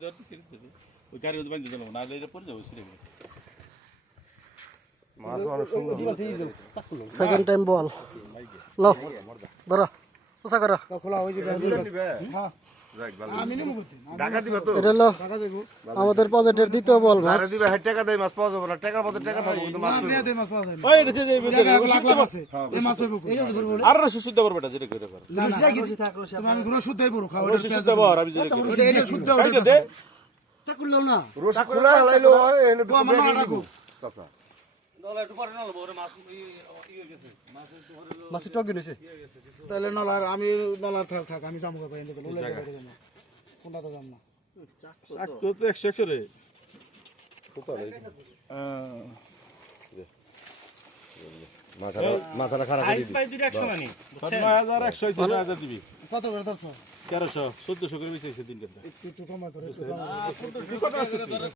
ওই গাড়ি বান্ধে দিল না এটা পড়ে যাবো সিরে সেকেন্ড টাইম বল লো ধরো পোষা করো খোলা হয়েছে হ্যাঁ এটা হলো আমাদের প্রজেক্টের দ্বিতীয় বল মাছ টাকা দেয় মাছ পাওয়া যাবে না টাকার মধ্যে টাকা থাকবো কিন্তু মাছ পাওয়া যায় না ওই এটা যে এই মাছ পাবো আর শুদ্ধ করবে এটা যেটা করে পারে আমি গুলো শুদ্ধই পড়ো খাও শুদ্ধ বর আমি যেটা করি এটা শুদ্ধ কাইটা দে তা করলো না রসি খোলা হলাইলো এনে চাচা মাছ টক গেছে তাহলে নলার আমি নলার থাক আমি যাবো ভাই এনে কোনটা তো যাম না তো 100 রে মাথাটা খারাপ করে দিবি 9100 ছিল 1000 দিবি কত করে ধরছো 1300 1400 করে বেচেছে দিন একটু কমা ধরে একটু কমা